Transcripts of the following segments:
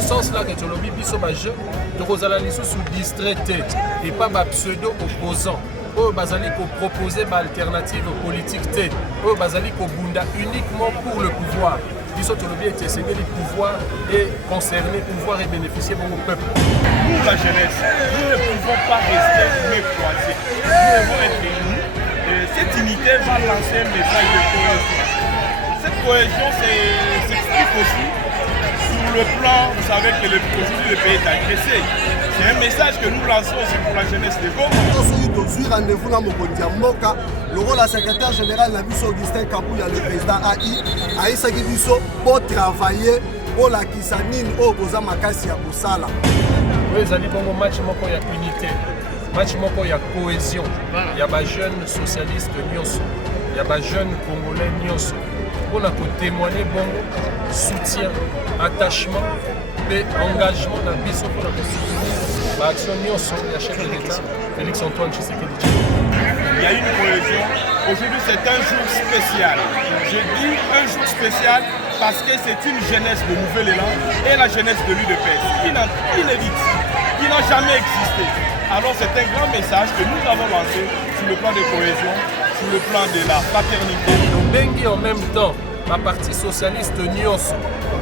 ce sens-là que Tolobi biso ba jeu de Rosalaliso sous distraité et pas ba pseudo opposant. Eux bazali ko proposer ba alternative politique té. Eux bazali ko bunda uniquement pour le pouvoir. Biso Tolobi était essayé le pouvoir et concerner pouvoir et bénéficier au peuple. Nous la jeunesse, nous ne pouvons pas rester mécroisés. Nous devons être unis. Cette unité va lancer un message de cohésion. Cette cohésion s'explique aussi sur le plan, vous savez que aujourd'hui le pays est agressé. C'est un message que nous lançons aussi pour la jeunesse de Goma. Aujourd'hui, rendez-vous dans Mokondi Mboka. Le rôle de secrétaire général de Augustin Kabouya, le président AI, Aïssa Gibiso, pour travailler pour la Kisanine au Boza Makasi à Bosala. Oui, ils ont un match il y a unité, match il y a cohésion. Il y a des jeunes socialistes, il y a des jeunes congolais. On a témoigner bon soutien, attachement et engagement dans le biso pour soutenir l'action de la chef de l'État, Félix Antoine Tshisekedi. Il y a une cohésion. Aujourd'hui, c'est un jour spécial. Je dis un jour spécial parce que c'est une jeunesse de Nouvel Élan et la jeunesse de l'UDPS, inédite, qui n'a jamais existé. Alors c'est un grand message que nous avons lancé sur le plan de cohésion, sur le plan de la fraternité. Nous bengi en même temps, la partie socialiste Nyos,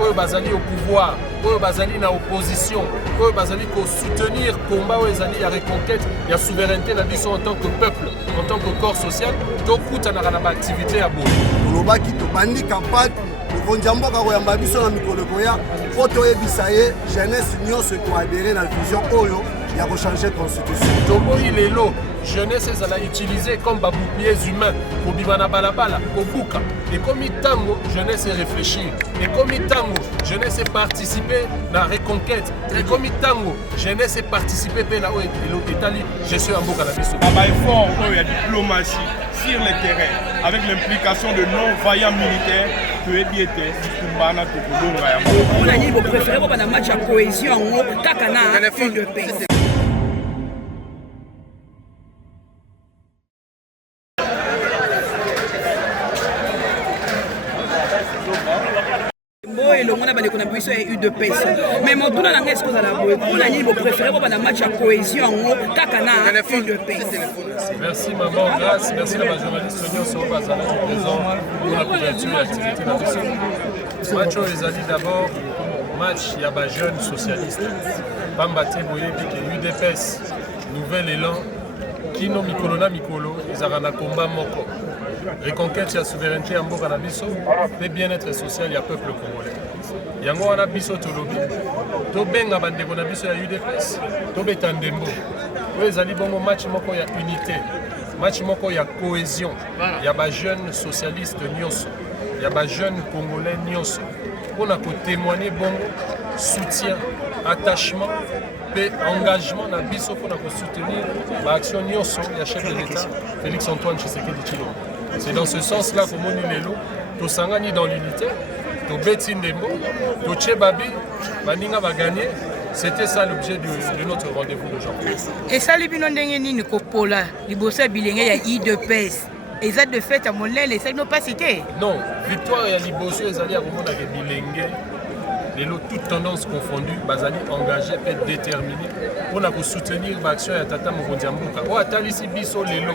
eux bazali au pouvoir, eux bazali na opposition, eux bazali pour soutenir le combat où ils allaient à reconquête, il y a souveraineté en tant que peuple, en tant que corps social, donc tout en a activité à bout. Lobaki to bandi campagne, Konjambo ka koyamba biso na mikolo koya, photo ebisa ye jeunesse nyonso ko adhérer na vision oyo ya ko changer constitution. Tobo il est là, jeunesse ils allaient utiliser comme boucliers humains pour bibana balabala, pour bouka. Et comme tango, jeunesse réfléchir. Et comme tango, jeunesse participer à la reconquête. Et comme tango, jeunesse participer à la Italie, je suis en Boka la Bissou. Il y a effort, il y a diplomatie sur le terrain, avec l'implication de non-vaillants militaires que Ebiete, Kumbana, Tokolonga. On a dit que vous préférez un match à cohésion, Kakana, une de paix. Mais mon tour dans l'est, on a dit que vous préférez un match à cohésion, Kakana, une de paix. Merci maman, grâce, merci à ma journaliste Sonia Sorobazana présent pour la couverture et l'activité de la mission. Match les alliés d'abord, match il y a des jeunes socialistes. Bambate Boyebi qui est UDPS, Nouvel Élan, Kino Mikolona Mikolo, ils ont un combat moko. Reconquête et la souveraineté en Boka na biso, le bien-être social, il y a peuple congolais. Yango wana biso tolobi, to benga bandeko na biso ya UDPS, to beta ndembo. Oyo ezali bongo match moko ya unité, match moko ya cohésion. Il y a des jeunes socialistes nyonso, il y a des jeunes congolais nyonso. On a témoigner bongo soutien, attachement et engagement na biso pour soutenir l'action nyonso ya chef de l'État, Félix Antoine Tshisekedi Tshilombo. C'est dans ce sens-là que nous sommes tous sangani dans l'unité, tous bêtis ndembo, tous tchebabi, baninga va gagner. C'était ça l'objet de notre rendez-vous d'aujourd'hui. Et ça, les binondenge ni kopola, les bossa bilenge ya IDPS. Et ça de fait à mon lait, ça n'ont pas cité. Non, victoire et Liboso, ils allaient à Romona de bilenge. Les lots, toutes tendances confondues, Bazali engagé et déterminé pour soutenir l'action de Tata Mokondiambuka. Ou Atalisi Biso Lelo,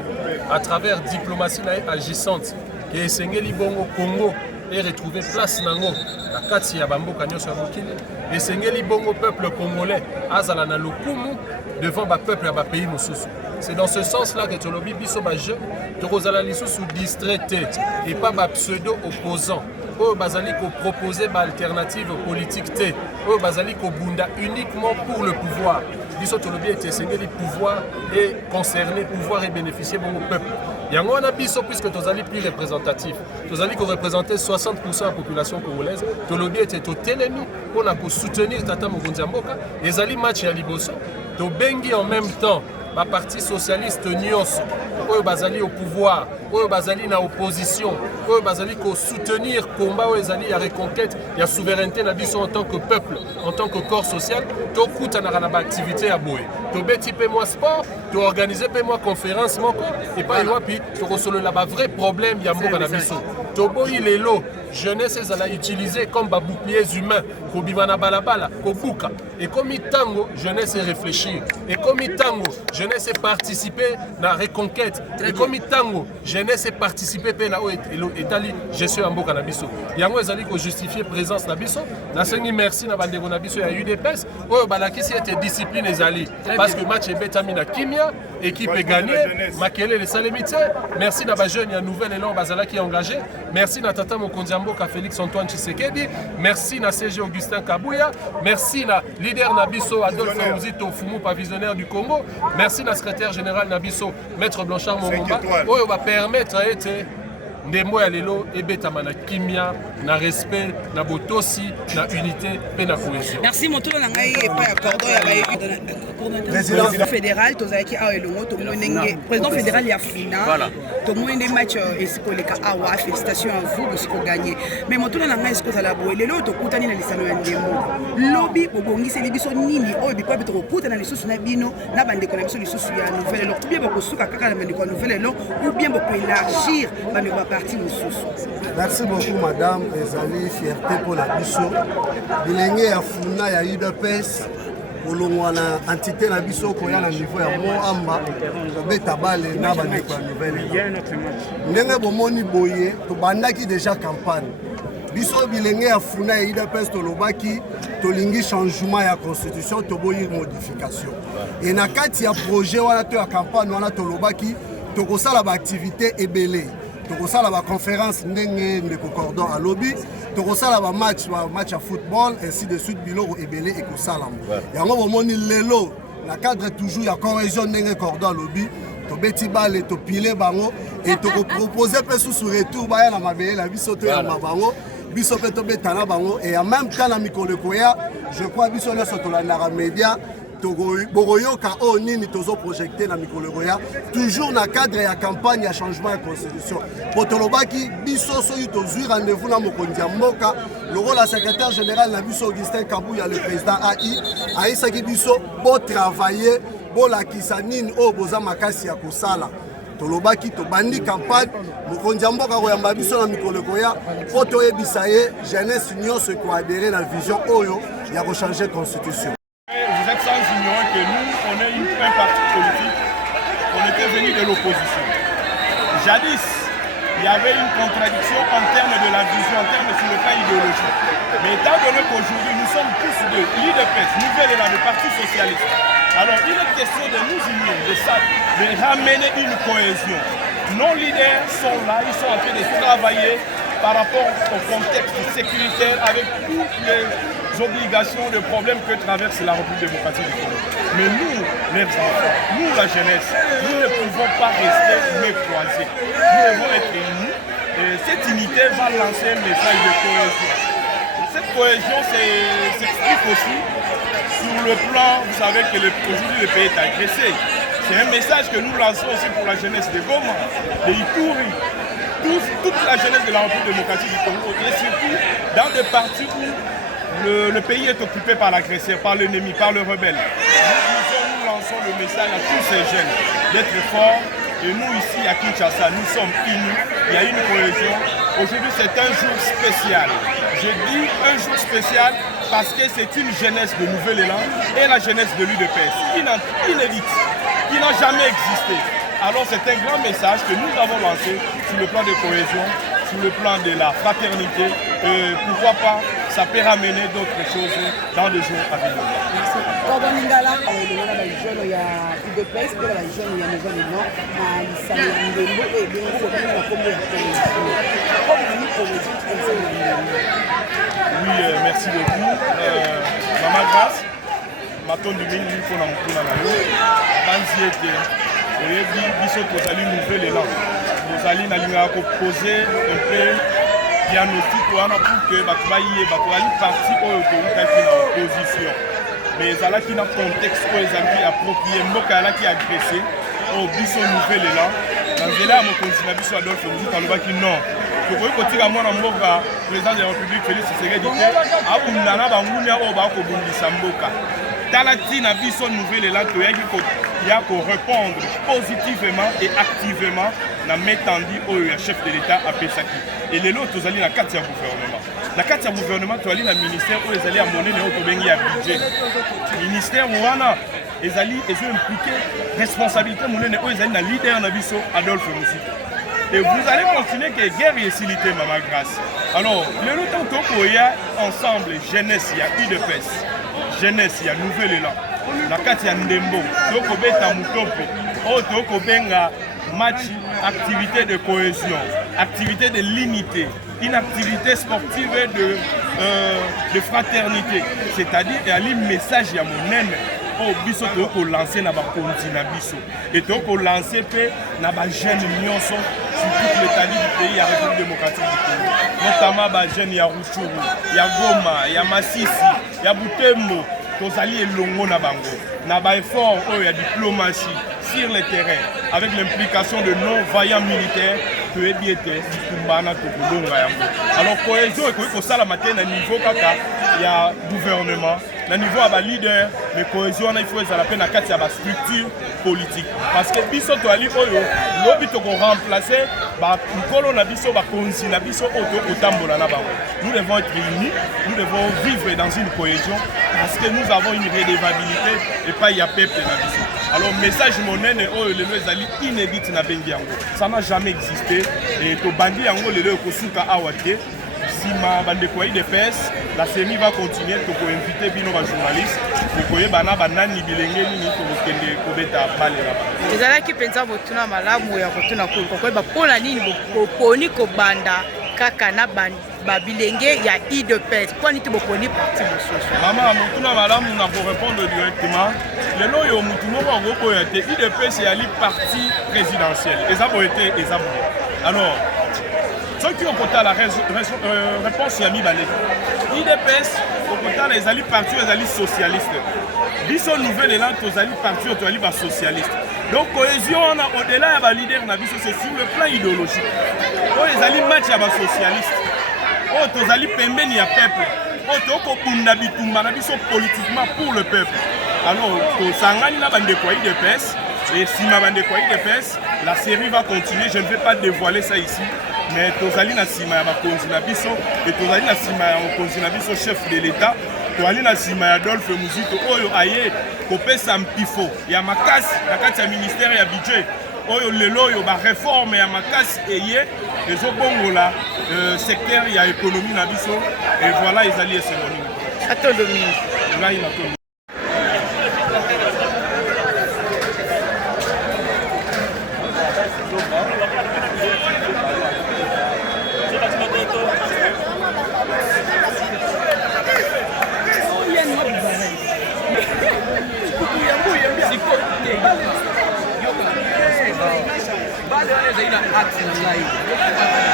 à travers diplomatie agissante, et Sengeli Bongo Congo et retrouver place Nango, la Katsi Yabambo Kanyo Sabokile, et Sengeli Bongo peuple congolais, Azalana Lokumu, devant le peuple et le pays Moussousou. C'est dans ce sens-là que Tolobi Biso Baje, de Rosalaliso sous distraité et pas pseudo opposant. Eux bazali ko proposer ba alternative politique té. Eux bazali ko bunda uniquement pour le pouvoir. Biso tolobi était essayé le pouvoir et concerner pouvoir et bénéficier bon au peuple. Yango on a biso puisque tozali plus représentatif. Tozali ko représenter 60% de la population congolaise. Tolobi était au télémi pour na ko soutenir Tata Mokondiamboka. Ezali match ya liboso. To bengi en même temps la partie socialiste nyonso. Eux bazali au pouvoir, eux bazali na opposition, eux bazali ko soutenir combat où ils allaient à reconquête, il y a souveraineté na biso en tant que peuple, en tant que corps social, to kuta na activité à boé. To beti pe moi sport, toorganize mpe mwa conférence moko epai wapi tokosolola bavrai problème ya mboka na biso toboyi lelo jeunesse ezala utilisé comme baboucliers humains kobima na balabala kobuka ekomi ntango jeunesse réfléchir ekomi ntango jeunesse participer na reconquête ekomi ntango jeunesse participer mpe na oyo etali gestion ya mboka na biso yango ezali kojustifier présence na biso nasengi merci na bandeko na biso ya UDPS oyo balakisi ete discipline ezali parce que match ebetami na kimia équipe egagné makelele esalemi te merci na bajeune ya nouvelle élan bazalaki engagé merci na tata mokonzi ya mboka Félix Antoine Tshisekedi merci na CG Augustin Kabouya merci na leader na biso Adolphe Muzito Fumu visionnaire du Congo merci na secrétaire général na biso Maître Blanchard Momomba oyo va permettre ete ndembo ya lelo ebetama na kimia na respect na botosi na unité pe na cohésion. Merci moto na ngai epa ya cordon ya président fédéral tozalaki awa elongo tomonenge président fédéral ya fina tomonende match esikoleka awa félicitations à vous bosiko gagner mais moto na ngai esikozala boye lelo tokutani na lisano ya ndembo lobi bobongiseli biso nini oyo bikwabi tokokutana lisusu na bino na bandeko na biso lisusu ya nouvelle elor bien bokosuka kaka na bandeko ya nouvelle elor ou bien bokoélargir bandeko parti mosusu. Merci beaucoup madame ezali fierté pour la biso bilenge ya funa ya UDPS kolongwa na entité na biso koya na niveau ya moamba kobeta bale na bandeko ya nouvelle ndenge bomoni boye tobandaki déjà campagne biso bilenge ya funa ya UDPS tolobaki tolingi changement ya constitution toboyi modification et na kati ya projet wana to ya campagne wana tolobaki tokosala ba activité ebele tokosala ba conférence ndenge ndeko cordon à lobby tokosala ba match à football ainsi de suite biloko ebele ekosalama yango bomoni lelo na cadre toujours ya cohésion ndenge cordon à lobby tobeti bale topile bango et tokoproposer pe sous retour baya na mabele na biso to ya mabango biso pe tobetana bango et en même temps na mikolo koya je crois biso nyonso tolandaka média Boroyoka o nini tozo projecté na mikolo koya toujours na cadre ya campagne ya changement de constitution potolobaki biso soyi tozui rendez-vous na mokonzi ya mboka loko la secrétaire général na biso Augustin Kabouya le président AI aisaki biso bo travailler bo lakisa nini o boza makasi ya kosala tolobaki tobandi campagne mokonzi ya mboka koyamba biso na mikolo koya po toyebisa ye jeunesse nyonso ekoadere na vision oyo ya kochanger constitution. Vous êtes sans ignorer que nous, on est un parti politique, on était venu de l'opposition. Jadis, il y avait une contradiction en termes de la vision, en termes sur le plan idéologique. Mais étant donné qu'aujourd'hui, nous sommes tous de l'UDPS, Nouvelle Élan, le Parti Socialiste, alors il est question de nous unir, de ramener une cohésion. Nos leaders sont là, ils sont en train de travailler par rapport au contexte sécuritaire avec toutes les obligations, de problèmes que traverse la République démocratique du Congo. Mais nous, les enfants, nous la jeunesse, nous ne pouvons pas rester mécroisés. Nous devons être unis et cette unité va lancer un message de cohésion. Cette cohésion s'explique aussi sur le plan, vous savez que aujourd'hui le pays est agressé. C'est un message que nous lançons aussi pour la jeunesse de Goma, de Ituri, toute la jeunesse de la République démocratique du Congo et surtout dans des parties où le pays est occupé par l'agresseur, par l'ennemi, par le rebelle. Nous lançons le message à tous ces jeunes d'être forts. Et nous ici à Kinshasa, nous sommes unis, il y a une cohésion. Aujourd'hui c'est un jour spécial. Je dis un jour spécial parce que c'est une jeunesse de Nouvelle Élan et la jeunesse de l'UDPS, inédite, qui n'a jamais existé. Alors c'est un grand message que nous avons lancé sur le plan de cohésion, sur le plan de la fraternité. Et pourquoi pas, ça peut ramener d'autres choses dans les jours à venir. Merci. Cordon Lingala, il y a des jeunes, il y a des places, il y a des jeunes, il y a des jeunes, il y a des oui, merci beaucoup. Maman Grâce, Maton du Mini, il faut en prendre la rue. Banziete, et puis, Bissot, vous allez Nouvelle Élan. Vous allez poser un peu diagnostic pour que les partis en opposition. Mais il y a un contexte pour les amis appropriés, qui a agressé, au Bissot Nouvelle Élan. Dans le délai, je continue à Bissot Adolphe, vous dites que non. Vous voyez que le président de la République, Félix Tshisekedi, dit que Abundana Bangunia Obako Bundisamboka. talati na biso nouvelle élan toyaki ya ko répondre positivement et activement na metandi oyo ya chef de l'État apesaki. Et lelo tozali na kati ya gouvernement. Na kati ya gouvernement toali na ministère oyo ezali ya monene oyo tobengi ya budget. Ministère wana ezali impliqué responsabilité monene oyo ezali na leader na biso Adolphe Musito. Et vous allez continuer que guerre et silité, Maman Grâce. Alors, le temps qu'on y a ensemble, jeunesse, il y a UDPS, jeunesse, il y a nouvel élan. La carte, il y a Ndembo, Toko Beta Mutope, Toko Benga, match, activité de cohésion, activité de l'unité, une activité sportive de fraternité. C'est-à-dire, il y a un message, il y a mon aime. Oh, biso toko lancer na ba continent biso et toko lancer pe na ba jeunes nyonso sur toute l'étendue du pays à République démocratique du Congo, notamment ba jeunes ya Ruchuru, ya Goma, ya Masisi, ya Butembo, tozali elongo na bango na ba effort oyo ya diplomatie sur le terrain avec l'implication de nos vaillants militaires que ebiete kumbana tokolonga yango. Alors cohésion ekoki kosala matin na niveau kaka ya gouvernement na niveau à ba leader, mais cohésion il faut ezala pe na kati ya ba structure politique parce que biso to ali oyo lobi to ko remplacer ba nkolo na biso ba konzi na biso oto otambola na bango. Nous devons être unis, nous devons vivre dans une cohésion parce que nous avons une redevabilité et pas ya peuple na biso. Alors message monene oyo lelo ezali inédit na bengi yango. Ça n'a jamais existé et to bandi yango lelo ko suka awate. Si ma bande de UDPS, la série va continuer, tu peux inviter bino ba journalistes, tu peux bana banani bilenge ni to kende ko beta pale là-bas. Ezala ki penza botuna malamu ya kotuna ko ba pona nini boponi ko banda kaka na ba bilenge ya UDPS. Poni to boponi parti mosusu. Mama motuna malamu na ko répondre directement. Lelo yo mutuno ba ngoko ya te UDPS ya li parti présidentiel. Ezabo été ezabo. Alors ceux qui ont porté la réponse à mi balé. IDPS, au porté les alliés partis, les alliés socialistes. Biso nouvelle élan, les alliés partis, les alliés socialistes. Donc cohésion, au-delà de la leader, c'est sur le plan idéologique. Les alliés match à la socialiste. Les alliés pembe ni à peuple. Les alliés politiquement pour le peuple. Alors, Sangani n'a pas de quoi IDPS. Et si ma bande de quoi IDPS, la série va continuer. Je ne vais pas dévoiler ça ici. Mais tozali na sima ya bakonzi na biso et tozali na sima ya bakonzi na biso chef de l'État tozali na sima ya Adolphe Musito oyo aye kopesa mpifo ya makasi na kati ya ministère ya budget oyo lelo oyo ba réforme ya makasi eye ezobongola secteur ya économie na biso et voilà ezali esenoni atodomi ngai na tomi.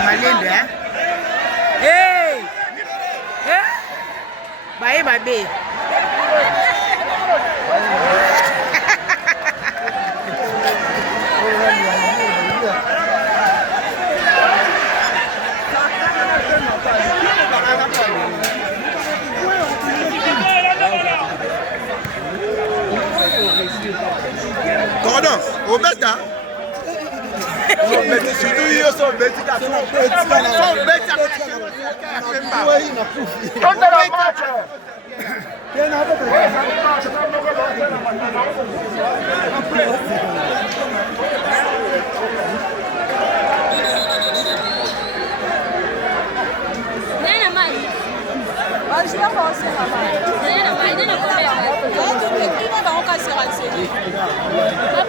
Malendo hein? Hey! Bae babe. Cordon, au bêta.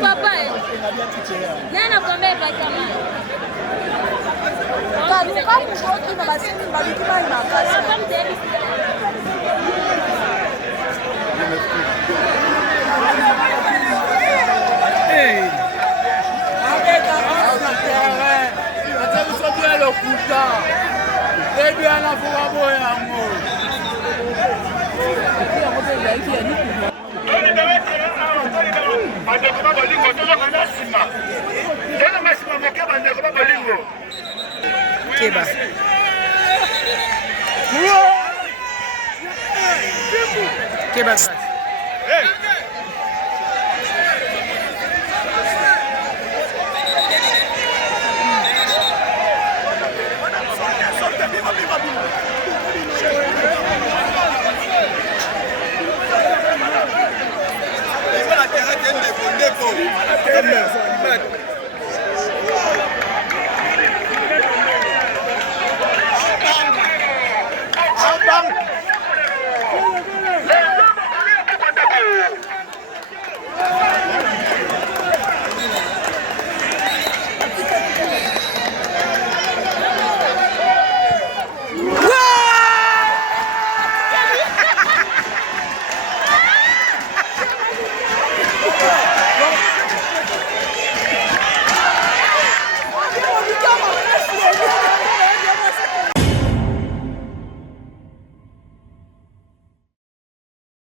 Papa, nana kombe bakama. Keba. Keba. Hey!